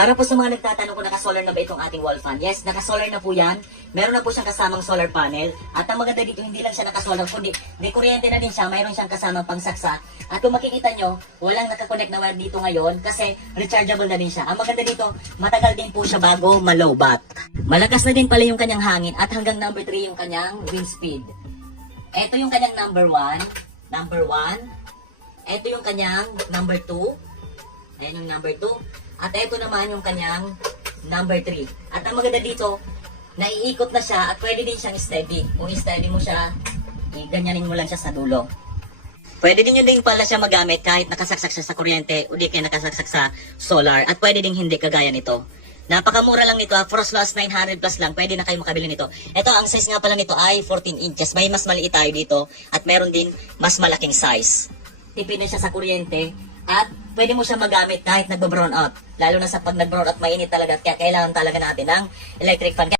Para po sa mga nagtatanong kung naka-solar na ba itong ating wall fan. Yes, naka-solar na po yan. Meron na po siyang kasamang solar panel. At ang maganda dito, hindi lang siya naka-solar, kundi may kuryente na din siya. Mayroon siyang kasamang pangsaksa. At kung makikita nyo, walang nakakonect na wire dito ngayon kasi rechargeable na din siya. Ang maganda dito, matagal din po siya bago malowbat. Malakas na din pala yung kanyang hangin at hanggang number 3 yung kanyang wind speed. Ito yung kanyang number 1. Number 1. Ito yung kanyang number 2. Ayan yung number 2. At ito naman yung kanyang number 3. At ang maganda dito, naiikot na siya at pwede din siyang steady. Kung steady mo siya, ganyanin mo lang siya sa dulo. Pwede din yun din pala siya magamit kahit nakasaksak siya sa kuryente o di kaya nakasaksak sa solar. At pwede din hindi kagaya nito. Napakamura lang nito, for as low as 900 plus lang, pwede na kayo makabili nito. Ito, ang size nga pala nito ay 14 inches. May mas maliit tayo dito at meron din mas malaking size. Tipid na siya sa kuryente at pwede mo siya magamit kahit nagbo-brown out. Lalo na sa pag nag-brown out, mainit talaga. Kaya kailangan talaga natin ng electric fan.